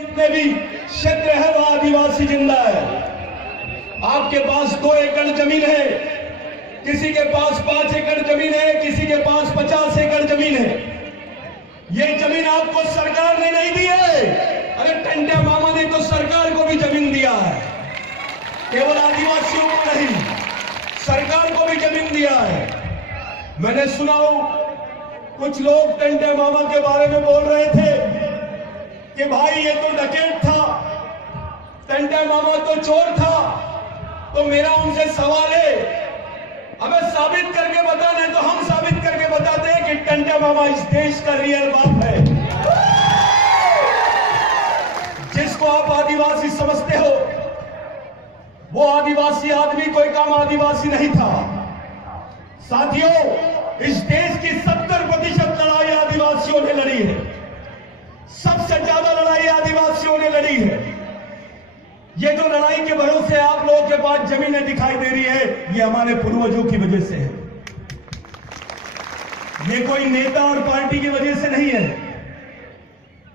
जितने भी क्षेत्र है वह आदिवासी जिंदा है। आपके पास 2 एकड़ जमीन है, किसी के पास 5 एकड़ जमीन है, किसी के पास 50 एकड़ जमीन है। ये जमीन आपको सरकार ने नहीं दी है। अरे टंट्या मामा ने तो सरकार को भी जमीन दिया है, केवल आदिवासियों को नहीं, सरकार को भी जमीन दिया है। मैंने सुना कुछ लोग टंट्या मामा के बारे में बोल रहे थे कि भाई ये तो डकैत था, टंट्या मामा तो चोर था। तो मेरा उनसे सवाल है, हमें साबित करके बताना है तो हम साबित करके बताते हैं कि टंट्या मामा इस देश का रियल बाप है। जिसको आप आदिवासी समझते हो वो आदिवासी आदमी कोई काम आदिवासी नहीं था। साथियों, इस देश की 70% लड़ाई आदिवासियों ने लड़ी है, सबसे ज्यादा लड़ाई आदिवासियों ने लड़ी है। ये जो लड़ाई के भरोसे आप लोगों के पास जमीनें दिखाई दे रही है, ये हमारे पूर्वजों की वजह से है। ये कोई नेता और पार्टी की वजह से नहीं है,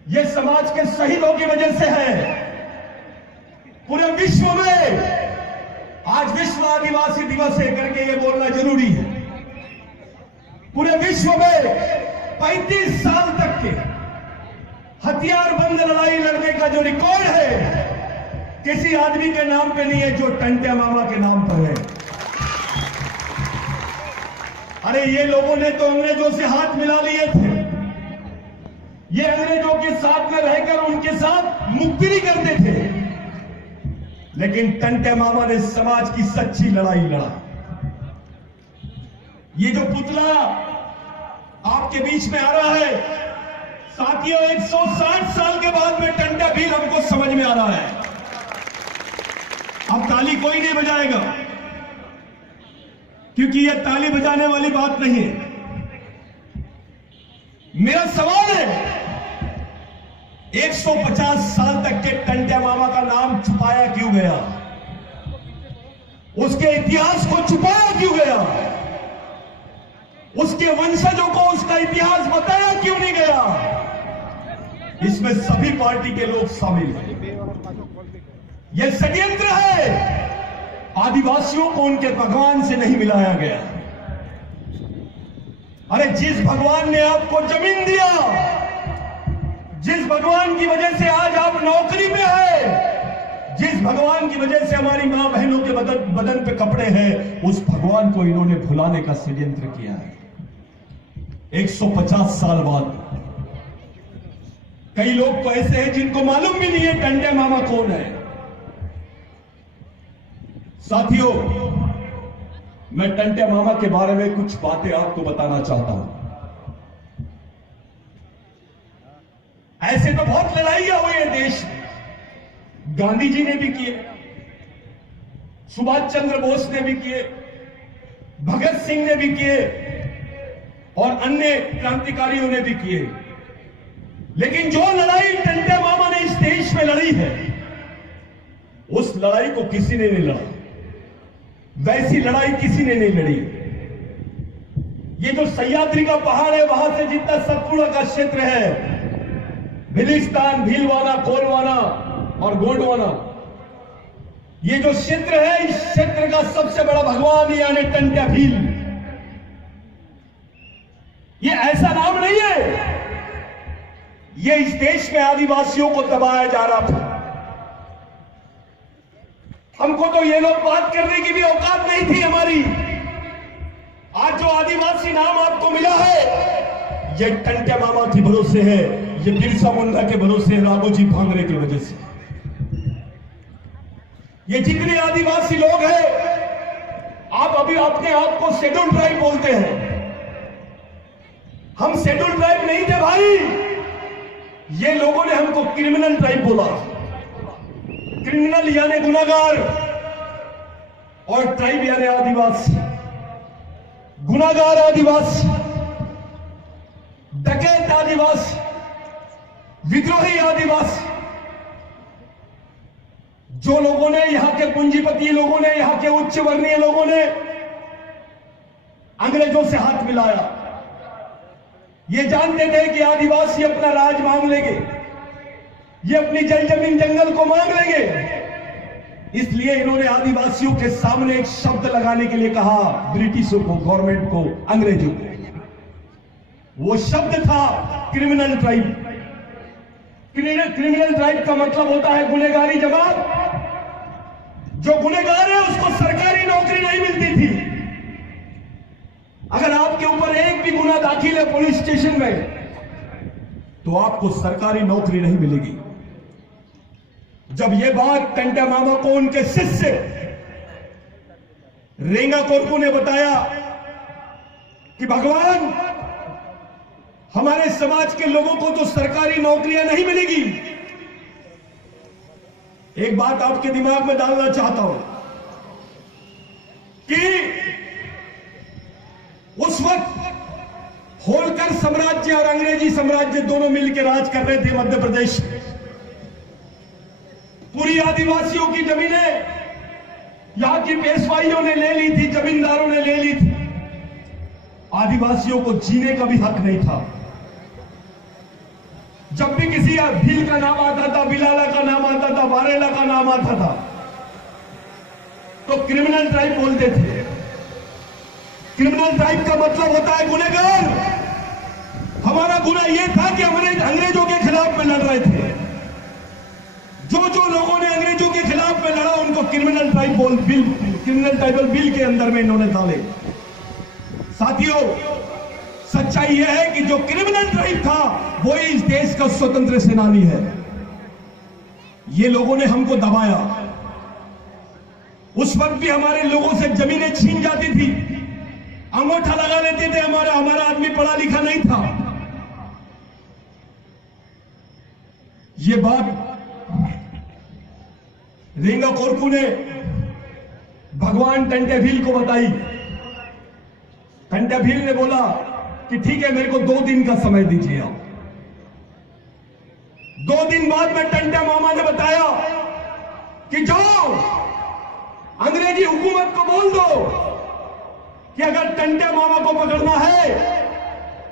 ये समाज के शहीदों की वजह से है। पूरे विश्व में आज विश्व आदिवासी दिवस है करके ये बोलना जरूरी है। पूरे विश्व में 35 साल तक के हथियार बंद लड़ाई लड़ने का जो रिकॉर्ड है किसी आदमी के नाम पे नहीं है जो टंट्या मामा के नाम पर है। अरे ये लोगों ने तो अंग्रेजों से हाथ मिला लिए थे, ये अंग्रेजों के साथ में रहकर उनके साथ मुक्ति करते थे, लेकिन टंट्या मामा ने समाज की सच्ची लड़ाई लड़ा। ये जो पुतला आपके बीच में आ रहा है, साथियों 160 साल के बाद में टंट्या भील हमको समझ में आ रहा है। अब ताली कोई नहीं बजाएगा, क्योंकि यह ताली बजाने वाली बात नहीं है। मेरा सवाल है, 150 साल तक के टंट्या मामा का नाम छुपाया क्यों गया? उसके इतिहास को छुपाया क्यों गया? उसके वंशजों को उसका इतिहास बताया क्यों नहीं गया? इसमें सभी पार्टी के लोग शामिल हैं। यह षड्यंत्र है। आदिवासियों को उनके भगवान से नहीं मिलाया गया। अरे जिस भगवान ने आपको जमीन दिया, जिस भगवान की वजह से आज आप नौकरी में है, जिस भगवान की वजह से हमारी मां बहनों के बदन पे कपड़े हैं, उस भगवान को इन्होंने भुलाने का षड्यंत्र किया है। 150 साल बाद कई लोग तो ऐसे हैं जिनको मालूम भी नहीं है टंट्या मामा कौन है। साथियों, मैं टंट्या मामा के बारे में कुछ बातें आपको बताना चाहता हूं। ऐसे तो बहुत लड़ाइयां हुई है देश में। गांधी जी ने भी किए, सुभाष चंद्र बोस ने भी किए, भगत सिंह ने भी किए और अन्य क्रांतिकारियों ने भी किए। लेकिन जो लड़ाई टंट्या मामा ने इस देश में लड़ी है, उस लड़ाई को किसी ने नहीं लड़ा, वैसी लड़ाई किसी ने नहीं लड़ी। ये जो सह्याद्री का पहाड़ है, वहां से जितना सतपुड़ा का क्षेत्र है, भिलिस्तान, भीलवाना, कोलवाना और गोंडवाना, ये जो क्षेत्र है, इस क्षेत्र का सबसे बड़ा भगवान यानी टंट्या भील। ये ऐसा नाम नहीं है, ये इस देश में आदिवासियों को दबाया जा रहा था। हमको तो ये लोग बात करने की भी औकात नहीं थी हमारी। आज जो आदिवासी नाम आपको मिला है, ये टंट्या मामा के भरोसे है, ये बिरसा मुंडा के भरोसे, राघोजी भांगरे की वजह से। ये जितने आदिवासी लोग हैं, आप अभी अपने आप को शेड्यूल ट्राइब बोलते हैं। हम शेड्यूल ट्राइब नहीं थे भाई, ये लोगों ने हमको क्रिमिनल ट्राइब बोला। क्रिमिनल यानी गुनाहगार और ट्राइब यानी आदिवासी। गुनाहगार आदिवासी, डकैत आदिवासी, विद्रोही आदिवासी। जो लोगों ने, यहां के पूंजीपति लोगों ने, यहां के उच्च वर्णीय लोगों ने अंग्रेजों से हाथ मिलाया, ये जानते थे कि आदिवासी अपना राज मांग लेंगे, ये अपनी जल जमीन जंगल को मांग लेंगे। इसलिए इन्होंने आदिवासियों के सामने एक शब्द लगाने के लिए कहा, ब्रिटिशों को, गवर्नमेंट को, अंग्रेजों को। वो शब्द था क्रिमिनल ट्राइब। क्रिमिनल ट्राइब का मतलब होता है गुनहगारी जमात। जो गुनहगार है उसको सरकारी नौकरी नहीं मिलती थी। अगर आपके ऊपर एक भी गुना दाखिल है पुलिस स्टेशन में, तो आपको सरकारी नौकरी नहीं मिलेगी। जब यह बात टंटा मामा को उनके शिष्य रेंगा कोरकू ने बताया कि भगवान, हमारे समाज के लोगों को तो सरकारी नौकरियां नहीं मिलेगी। एक बात आपके दिमाग में डालना चाहता हूं कि उस वक्त होलकर साम्राज्य और अंग्रेजी साम्राज्य दोनों मिलकर राज कर रहे थे मध्य प्रदेश में। पूरी आदिवासियों की जमीनें यहां की पेशवाइयों ने ले ली थी, जमींदारों ने ले ली थी। आदिवासियों को जीने का भी हक नहीं था। जब भी किसी भील का नाम आता था, बिलाला का नाम आता था, बारेला का नाम आता था, तो क्रिमिनल ट्राइब बोलते थे। क्रिमिनल ट्राइब का मतलब होता है गुनहगार। हमारा गुनाह यह था कि हमने अंग्रेजों के खिलाफ में लड़ रहे थे। जो लोगों ने अंग्रेजों के खिलाफ में लड़ा उनको क्रिमिनल ट्राइबल बिल के अंदर में इन्होंने डाले। साथियों, सच्चाई यह है कि जो क्रिमिनल ट्राइब था वही इस देश का स्वतंत्र सेनानी है। ये लोगों ने हमको दबाया। उस वक्त भी हमारे लोगों से जमीनें छीन जाती थी, अंगूठा लगा लेते थे। हमारा आदमी पढ़ा लिखा नहीं था। ये बात रेंगा कोरकू ने भगवान टंटे भील को बताई। टंटे भील ने बोला कि ठीक है, मेरे को 2 दिन का समय दीजिए आप। 2 दिन बाद में टंटा मामा ने बताया कि जाओ अंग्रेजी हुकूमत को बोल दो कि अगर टंटा मामा को पकड़ना है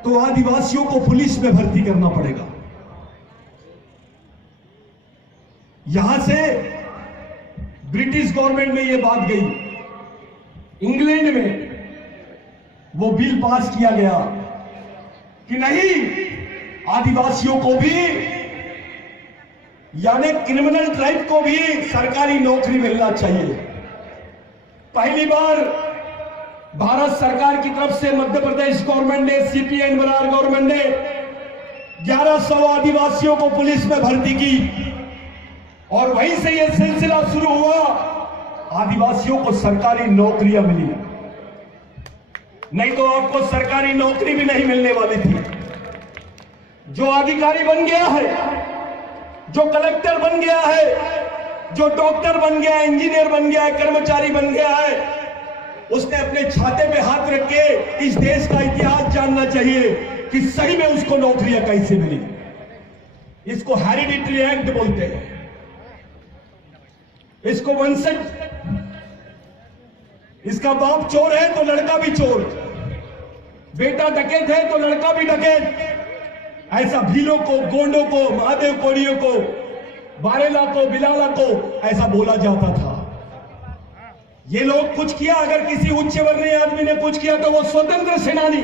तो आदिवासियों को पुलिस में भर्ती करना पड़ेगा। यहां से ब्रिटिश गवर्नमेंट में यह बात गई। इंग्लैंड में वो बिल पास किया गया कि नहीं, आदिवासियों को भी, यानी क्रिमिनल ट्राइब को भी सरकारी नौकरी मिलना चाहिए। पहली बार भारत सरकार की तरफ से मध्य प्रदेश गवर्नमेंट ने, सीपीएन बरार गवर्नमेंट ने 1100 आदिवासियों को पुलिस में भर्ती की और वहीं से यह सिलसिला शुरू हुआ। आदिवासियों को सरकारी नौकरियां मिली, नहीं तो आपको सरकारी नौकरी भी नहीं मिलने वाली थी। जो अधिकारी बन गया है, जो कलेक्टर बन गया है, जो डॉक्टर बन गया है, इंजीनियर बन गया है, कर्मचारी बन गया है, उसने अपने छाते पे हाथ रख के इस देश का इतिहास जानना चाहिए कि सही में उसको नौकरियां कैसे मिली। इसको हेरिडिटरी एक्ट बोलते हैं। इसको वंशज, इसका बाप चोर है तो लड़का भी चोर, बेटा डकैत है तो लड़का भी डकैत। ऐसा भीलों को, गोंडों को, महादेव कोड़ियों को, बारेला को, बिलाला को ऐसा बोला जाता था। ये लोग कुछ किया, अगर किसी उच्च वर्णीय आदमी ने कुछ किया तो वो स्वतंत्र सेनानी,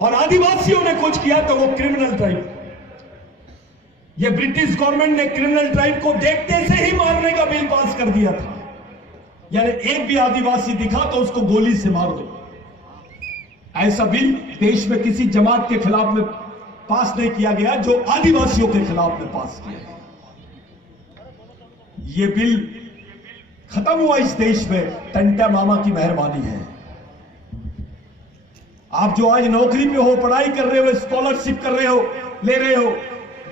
और आदिवासियों ने कुछ किया तो वो क्रिमिनल ट्राइब। ये ब्रिटिश गवर्नमेंट ने क्रिमिनल ट्राइब को देखते से ही मारने का बिल पास कर दिया था। यानी एक भी आदिवासी दिखा तो उसको गोली से मार दो। ऐसा बिल देश में किसी जमात के खिलाफ में पास नहीं किया गया जो आदिवासियों के खिलाफ में पास किया गया। ये बिल खत्म हुआ इस देश में, टंटा मामा की मेहरबानी है। आप जो आज नौकरी पे हो, पढ़ाई कर रहे हो, स्कॉलरशिप कर रहे हो, ले रहे हो,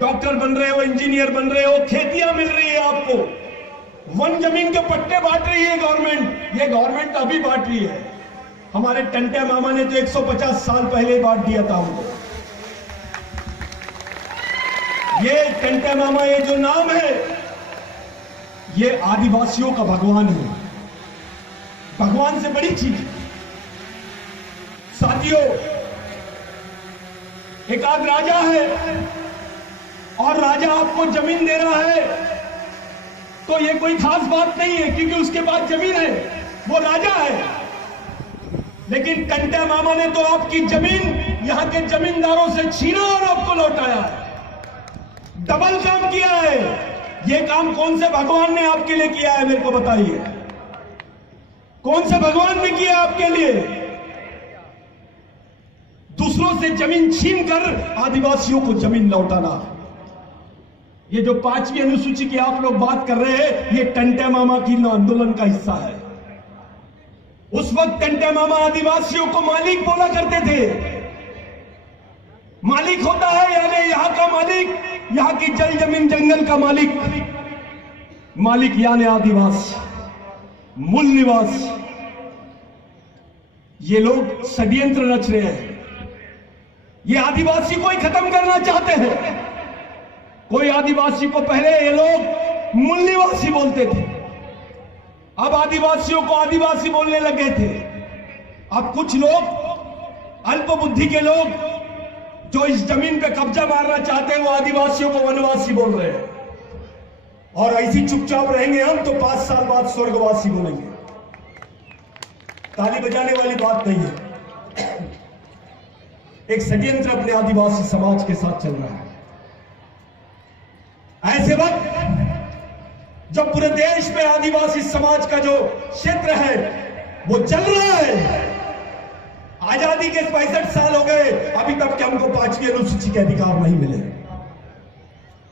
डॉक्टर बन रहे हो, इंजीनियर बन रहे हो, खेतियां मिल रही है आपको, वन जमीन के पट्टे बांट रही है गवर्नमेंट। ये गवर्नमेंट अभी बांट रही है। हमारे टंटा मामा ने तो 150 साल पहले बांट दिया था हमको। ये टंटा मामा, ये जो नाम है, ये आदिवासियों का भगवान है। भगवान से बड़ी चीज है। साथियों, एक आध राजा है, और राजा आपको जमीन दे रहा है तो ये कोई खास बात नहीं है, क्योंकि उसके पास जमीन है, वो राजा है। लेकिन टंटे मामा ने तो आपकी जमीन यहां के जमींदारों से छीना और आपको लौटाया है। डबल काम किया है। ये काम कौन से भगवान ने आपके लिए किया है, मेरे को बताइए। कौन से भगवान ने किया आपके लिए? दूसरों से जमीन छीनकर आदिवासियों को जमीन लौटाना। ये जो 5वीं अनुसूची की आप लोग बात कर रहे हैं, ये टंटे मामा की आंदोलन का हिस्सा है। उस वक्त टंटे मामा आदिवासियों को मालिक बोला करते थे। मालिक होता है यानी यहां का मालिक, यहां की जल जमीन जंगल का मालिक। मालिक यानी आदिवासी, मूल निवासी। ये लोग षड्यंत्र रच रहे हैं। ये आदिवासी को ही खत्म करना चाहते हैं। कोई आदिवासी को पहले ये लोग मूल निवासी बोलते थे, अब आदिवासियों को आदिवासी बोलने लगे थे। अब कुछ लोग अल्प बुद्धि के लोग जो इस जमीन पे कब्जा मारना चाहते हैं, वो आदिवासियों को वनवासी बोल रहे हैं। और ऐसी चुपचाप रहेंगे हम तो 5 साल बाद स्वर्गवासी बोलेंगे। ताली बजाने वाली बात नहीं है। एक षड्यंत्र अपने आदिवासी समाज के साथ चल रहा है। ऐसे वक्त जब पूरे देश में आदिवासी समाज का जो क्षेत्र है वो चल रहा है, आजादी के 65 साल हो गए, अभी तक के हमको 5वीं अनुसूची के अधिकार नहीं मिले।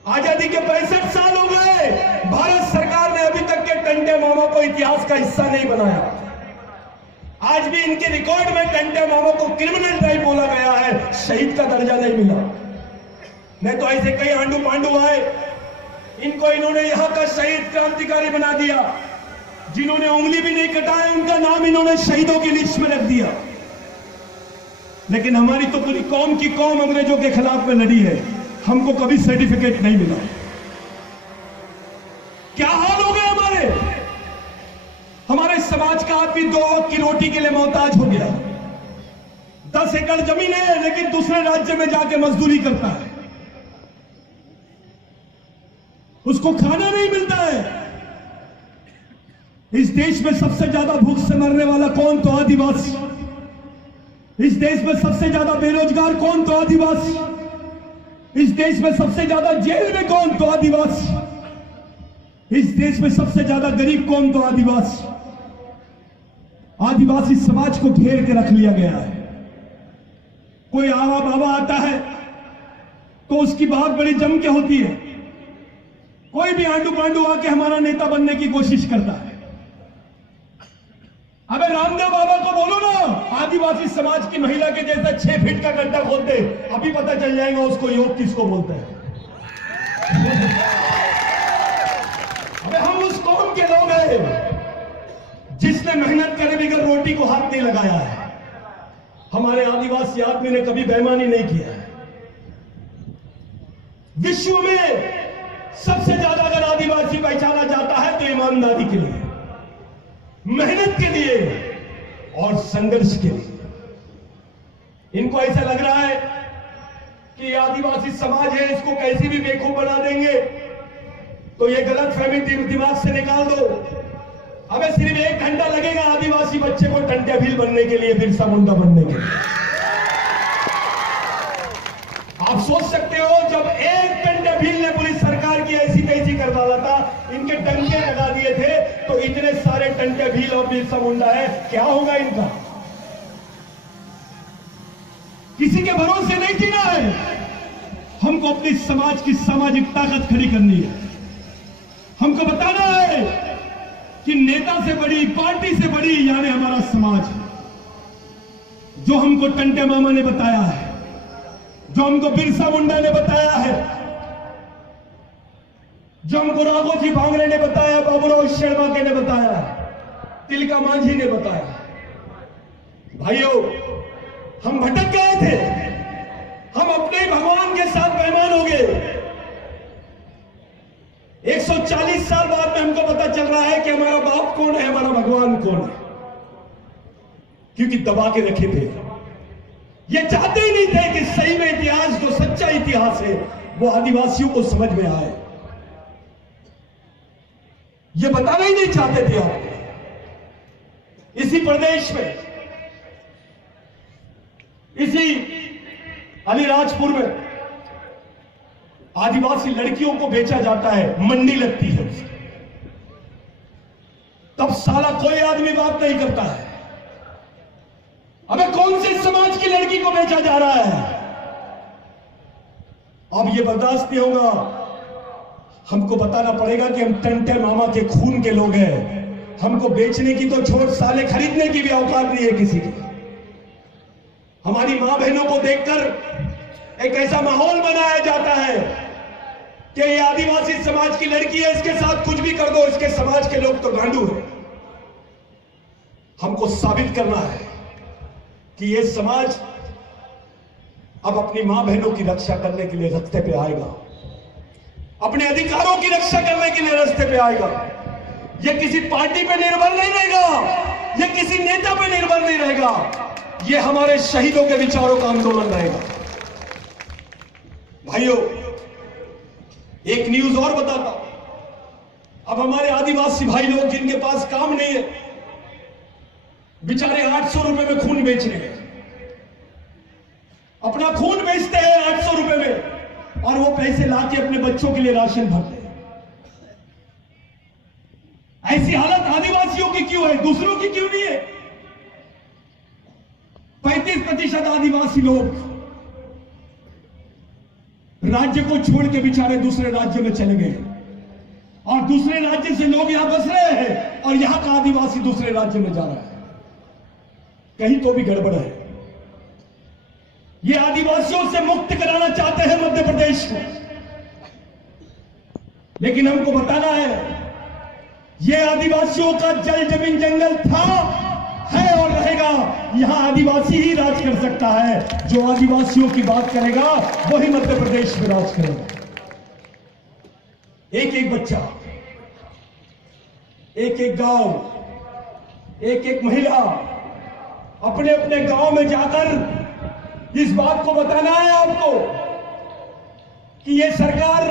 आजादी के 65 साल हो गए, भारत सरकार ने अभी तक के टंटे मामा को इतिहास का हिस्सा नहीं बनाया। आज भी इनके रिकॉर्ड में टंटे मामा को क्रिमिनल टाइप बोला गया है, शहीद का दर्जा नहीं मिला। नहीं तो ऐसे कई आंडू पांडू आए, इनको इन्होंने यहां का शहीद क्रांतिकारी बना दिया। जिन्होंने उंगली भी नहीं कटाया, उनका नाम इन्होंने शहीदों की लिस्ट में रख दिया। लेकिन हमारी तो पूरी कौम की कौम अंग्रेजों के खिलाफ में लड़ी है, हमको कभी सर्टिफिकेट नहीं मिला। क्या हाल हो गए हमारे समाज का आदमी 2 वक्त की रोटी के लिए मोहताज हो गया। 10 एकड़ जमीन है लेकिन दूसरे राज्य में जाके मजदूरी करता है, उसको खाना नहीं मिलता है। इस देश में सबसे ज्यादा भूख से मरने वाला कौन? तो आदिवासी। इस देश में सबसे ज्यादा बेरोजगार कौन? तो आदिवासी। इस देश में सबसे ज्यादा जेल में कौन? तो आदिवासी। इस देश में सबसे ज्यादा गरीब कौन? तो आदिवासी। आदिवासी समाज को घेर के रख लिया गया है। कोई आवा बाबा आता है तो उसकी बात बड़ी जम के होती है। कोई भी आंडू पांडू आके हमारा नेता बनने की कोशिश करता है। अबे रामदेव बाबा को बोलो ना, आदिवासी समाज की महिला के जैसा 6 फीट का गड्ढा खोद दे, अभी पता चल जाएगा उसको योग किसको बोलते हैं। अबे हम उस कौम के लोग हैं जिसने मेहनत करे बगैर रोटी को हाथ नहीं लगाया है। हमारे आदिवासी आदमी ने कभी बेईमानी नहीं किया है। विश्व में सबसे ज्यादा अगर आदिवासी पहचाना जाता है तो ईमानदारी के लिए, मेहनत के लिए और संघर्ष के लिए। इनको ऐसा लग रहा है कि आदिवासी समाज है, इसको कैसे भी बेवकूफ बना देंगे, तो ये गलत फहमी दिमाग से निकाल दो। हमें सिर्फ 1 घंटा लगेगा आदिवासी बच्चे को टंटे भील बनने के लिए, बिरसा मुंडा बनने के लिए। आप सोच सकते हो जब एक टंटे भील ने पुलिस सरकार की ऐसी तैसी कर डाला था, इनके टंके लगा दिए थे, तो इतने सारे टंटे भील और बिरसा मुंडा है, क्या होगा इनका? किसी के भरोसे नहीं जीना है। हमको अपनी समाज की सामाजिक ताकत खड़ी करनी है। हमको बताना है कि नेता से बड़ी, पार्टी से बड़ी यानी हमारा समाज है। जो हमको टंटे मामा ने बताया है, जो हमको बिरसा मुंडा ने बताया है, जो हमको राघोजी भांगरे ने बताया, बाबूराव शेरबाके ने बताया, तिलका मांझी ने बताया। भाइयों, हम भटक गए थे, हम अपने भगवान के साथ बेईमान हो गए। 140 साल बाद में हमको पता चल रहा है कि हमारा बाप कौन है, हमारा भगवान कौन है, क्योंकि दबा के रखे थे। ये चाहते ही नहीं थे कि सही में इतिहास जो सच्चा इतिहास है वो आदिवासियों को समझ में आए। ये बताना ही नहीं चाहते थे आप। इसी प्रदेश में, इसी अलीराजपुर में आदिवासी लड़कियों को बेचा जाता है, मंडी लगती है उसकी। तब साला कोई आदमी बात नहीं करता है। अबे कौन से समाज की लड़की को बेचा जा रहा है? अब ये बर्दाश्त नहीं होगा। हमको बताना पड़ेगा कि हम टंटे मामा के खून के लोग हैं। हमको बेचने की तो छोड़, साले खरीदने की भी औकात नहीं है किसी की। हमारी मां बहनों को देखकर एक ऐसा माहौल बनाया जाता है कि ये आदिवासी समाज की लड़की है, इसके साथ कुछ भी कर दो, इसके समाज के लोग तो गांडू हैं। हमको साबित करना है कि ये समाज अब अपनी मां बहनों की रक्षा करने के लिए रास्ते पे आएगा, अपने अधिकारों की रक्षा करने के लिए रास्ते पे आएगा। ये किसी पार्टी पे निर्भर नहीं रहेगा, ये किसी नेता पे निर्भर नहीं रहेगा, ये हमारे शहीदों के विचारों का आंदोलन रहेगा। भाइयों, एक न्यूज और बताता हूं। अब हमारे आदिवासी भाई लोग जिनके पास काम नहीं है, बेचारे 800 रुपए में खून बेच रहे हैं, अपना खून बेचते हैं 800 रुपए में, और वो पैसे लाके अपने बच्चों के लिए राशन भरते हैं। ऐसी हालत आदिवासियों की क्यों है, दूसरों की क्यों नहीं है? 35% आदिवासी लोग राज्य को छोड़ के बेचारे दूसरे राज्य में चले गए, और दूसरे राज्य से लोग यहां बस रहे हैं, और यहां का आदिवासी दूसरे राज्य में जा रहा है। कहीं तो भी गड़बड़ है। ये आदिवासियों से मुक्त कराना चाहते हैं मध्य प्रदेश को, लेकिन हमको बताना है ये आदिवासियों का जल जमीन जंगल था, है और रहेगा। यहां आदिवासी ही राज कर सकता है। जो आदिवासियों की बात करेगा वही मध्य प्रदेश में राज करेगा। एक एक बच्चा, एक एक गांव, एक एक महिला अपने अपने गांव में जाकर इस बात को बताना है आपको कि ये सरकार,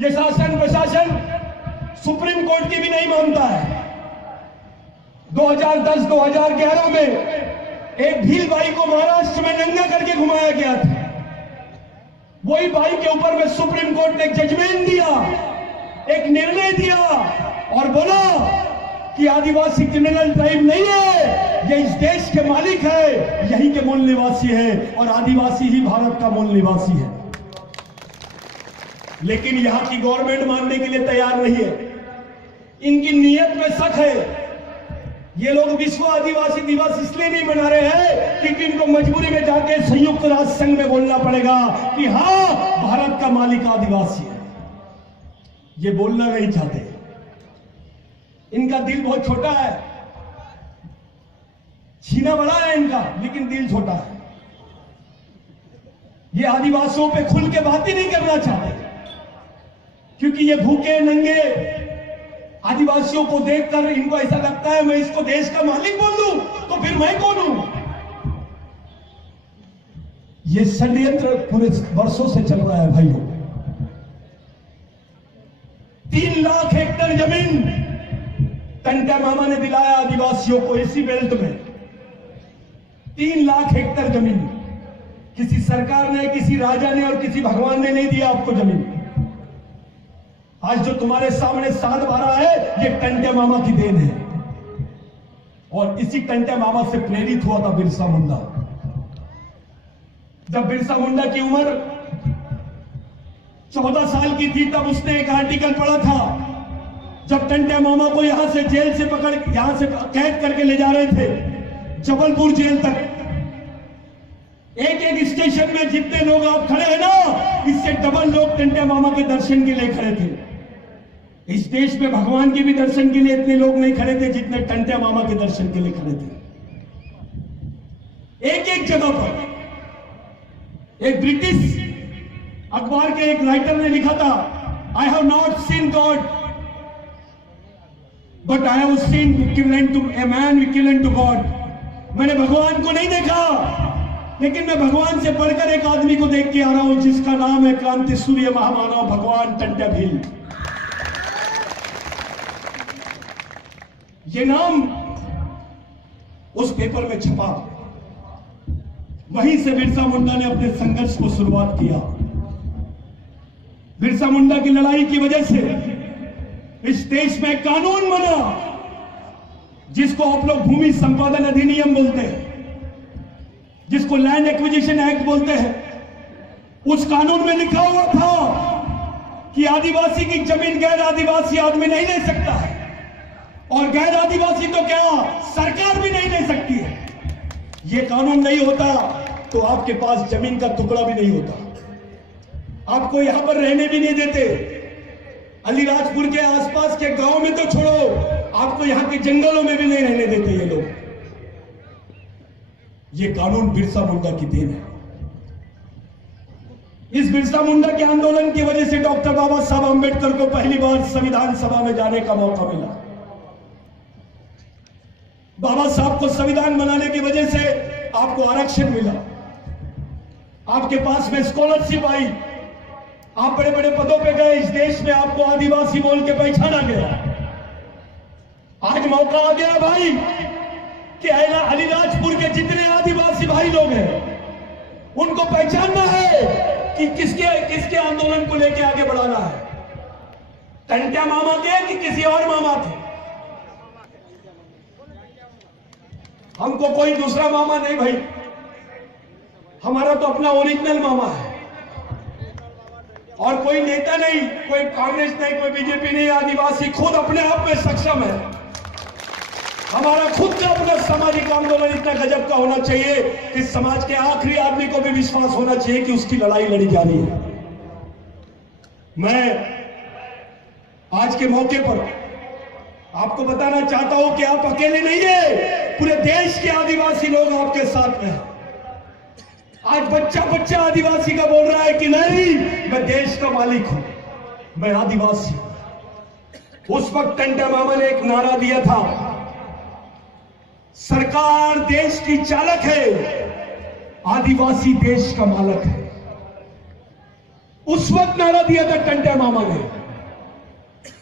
ये शासन प्रशासन सुप्रीम कोर्ट की भी नहीं मानता है। 2010-2011 में एक भील बाई को महाराष्ट्र में नंगा करके घुमाया गया था। वही बाई के ऊपर में सुप्रीम कोर्ट ने एक जजमेंट दिया, एक निर्णय दिया और बोला कि आदिवासी क्रिमिनल ट्राइब नहीं है, ये इस देश के मालिक है, यहीं के मूल निवासी है, और आदिवासी ही भारत का मूल निवासी है। लेकिन यहां की गवर्नमेंट मानने के लिए तैयार नहीं है। इनकी नीयत में शक है। ये लोग विश्व आदिवासी दिवस इसलिए नहीं मना रहे हैं क्योंकि इनको मजबूरी में जाके संयुक्त राष्ट्र संघ में बोलना पड़ेगा कि हां, भारत का मालिक आदिवासी है। ये बोलना नहीं चाहते। इनका दिल बहुत छोटा है, सीना बड़ा है इनका, लेकिन दिल छोटा है। ये आदिवासियों पे खुल के बात ही नहीं करना चाहते, क्योंकि ये भूखे नंगे आदिवासियों को देखकर इनको ऐसा लगता है मैं इसको देश का मालिक बोल दूं तो फिर मैं कौन हूं। ये षड्यंत्र पूरे वर्षों से चल रहा है भाइयों। 3 लाख हेक्टेयर जमीन टंटा मामा ने दिलाया आदिवासियों को इसी बेल्ट में। 3 लाख हेक्टेयर जमीन किसी सरकार ने, किसी राजा ने और किसी भगवान ने नहीं दिया आपको जमीन। आज जो तुम्हारे सामने 7-12 है, ये टंटे मामा की देन है। और इसी टंटे मामा से प्रेरित हुआ था बिरसा मुंडा। जब बिरसा मुंडा की उम्र 14 साल की थी, तब उसने एक आर्टिकल पढ़ा था। जब टंटे मामा को यहां से जेल से पकड़, यहां से कैद करके ले जा रहे थे जबलपुर जेल तक, एक एक स्टेशन में जितने लोग आप खड़े हैं ना, इससे डबल लोग टंटे मामा के दर्शन के लिए खड़े थे। इस देश में भगवान के भी दर्शन के लिए इतने लोग नहीं खड़े थे जितने टंटे मामा के दर्शन के लिए खड़े थे। एक एक जगह पर एक ब्रिटिश अखबार के एक राइटर ने लिखा था, I have not seen God but I have seen equivalent to a man equivalent to God. मैंने भगवान को नहीं देखा, लेकिन मैं भगवान से बढ़कर एक आदमी को देख के आ रहा हूं जिसका नाम है क्रांति सूर्य महामानव भगवान टंट्या भील। ये नाम उस पेपर में छपा, वहीं से बिरसा मुंडा ने अपने संघर्ष को शुरुआत किया। बिरसा मुंडा की लड़ाई की वजह से इस देश में कानून बना जिसको आप लोग भूमि संपादन अधिनियम बोलते हैं, जिसको लैंड एक्विजिशन एक्ट बोलते हैं। उस कानून में लिखा हुआ था कि आदिवासी की जमीन गैर आदिवासी आदमी नहीं ले सकता है, और गैर आदिवासी तो क्या सरकार भी नहीं ले सकती है। ये कानून नहीं होता तो आपके पास जमीन का टुकड़ा भी नहीं होता, आपको यहां पर रहने भी नहीं देते। अलीराजपुर के आसपास के गांव में तो छोड़ो, आपको यहां के जंगलों में भी नहीं रहने देते ये लोग। ये कानून बिरसा मुंडा की देन है। इस बिरसा मुंडा के आंदोलन की वजह से डॉक्टर बाबा साहब अंबेडकर को पहली बार संविधान सभा में जाने का मौका मिला। बाबा साहब को संविधान बनाने की वजह से आपको आरक्षण मिला, आपके पास में स्कॉलरशिप आई, आप बड़े बड़े पदों पे गए। इस देश में आपको आदिवासी बोल के पहचाना गया। आज मौका आ गया भाई कि अलीराजपुर के जितने आदिवासी भाई लोग हैं उनको पहचानना है कि किसके आंदोलन को लेके आगे बढ़ाना है। टंट्या मामा के कि किसी और मामा थे, हमको कोई दूसरा मामा नहीं भाई, हमारा तो अपना ओरिजिनल मामा है। और कोई नेता नहीं, कोई कांग्रेस नहीं, कोई बीजेपी नहीं, आदिवासी खुद अपने आप में सक्षम है। हमारा खुद का अपना सामाजिक आंदोलन इतना गजब का होना चाहिए कि समाज के आखिरी आदमी को भी विश्वास होना चाहिए कि उसकी लड़ाई लड़ी जा रही है। मैं आज के मौके पर आपको बताना चाहता हूं कि आप अकेले नहीं है, पूरे देश के आदिवासी लोग आपके साथ में हैं। आज बच्चा बच्चा आदिवासी का बोल रहा है कि नहीं, मैं देश का मालिक हूं, मैं आदिवासी हूं। उस वक्त टंट्या मामा ने एक नारा दिया था, सरकार देश की चालक है, आदिवासी देश का मालक है। उस वक्त नारा दिया था टंट्या मामा ने।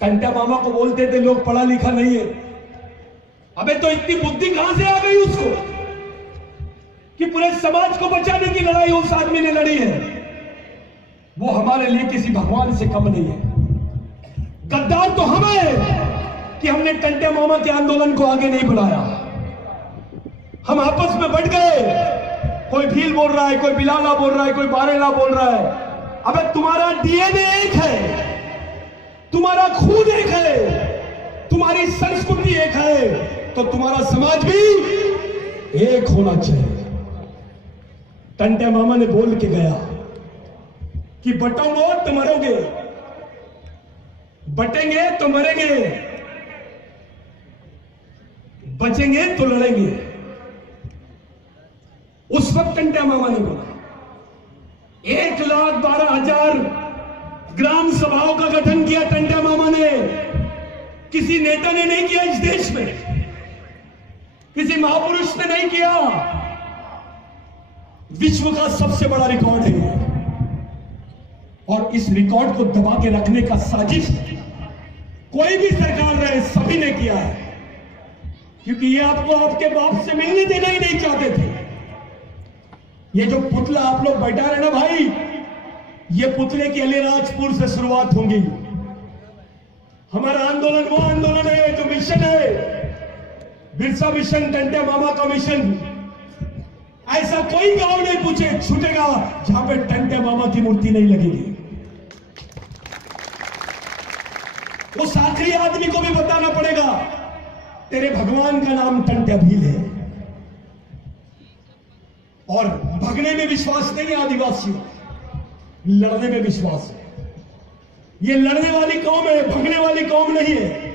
टंट्या मामा को बोलते थे लोग पढ़ा लिखा नहीं है। अबे तो इतनी बुद्धि कहां से आ गई उसको कि पूरे समाज को बचाने की लड़ाई उस आदमी ने लड़ी है। वो हमारे लिए किसी भगवान से कम नहीं है। गद्दार तो हम हैं कि हमने टंट्या मामा के आंदोलन को आगे नहीं बढ़ाया। हम आपस में बढ़ गए, कोई भील बोल रहा है, कोई बिलाला बोल रहा है, कोई बारेला बोल रहा है। अबे तुम्हारा डीएनए एक है, तुम्हारा खून एक है, तुम्हारी संस्कृति एक है, तो तुम्हारा समाज भी एक होना चाहिए। टंट्या मामा ने बोल के गया कि बटोगे तो मरोगे, बटेंगे तो मरेंगे, बचेंगे तो लड़ेंगे। उस वक्त टंट्या मामा ने बोला। 1,12,000 ग्राम सभाओं का गठन किया टंट्या मामा ने। किसी नेता ने नहीं किया इस देश में, किसी महापुरुष ने नहीं किया। विश्व का सबसे बड़ा रिकॉर्ड है और इस रिकॉर्ड को दबा के रखने का साजिश कोई भी सरकार रहे सभी ने किया है, क्योंकि ये आपको आपके बाप से मिलने देना ही नहीं चाहते थे। ये जो पुतला आप लोग बैठा रहे ना भाई, ये पुतले की अलीराजपुर से शुरुआत होगी। हमारा आंदोलन वो आंदोलन है जो मिशन है, बिरसा मिशन, टंट्या मामा का मिशन। ऐसा कोई गांव नहीं पूछे छूटेगा जहां पे टंट्या मामा की मूर्ति नहीं लगेगी। उस आखिरी आदमी को भी बताना पड़ेगा तेरे भगवान का नाम टंट्या भील है। और भगने में विश्वास नहीं है आदिवासियों, लड़ने में विश्वास है। ये लड़ने वाली कौम है, भगने वाली कौम नहीं है।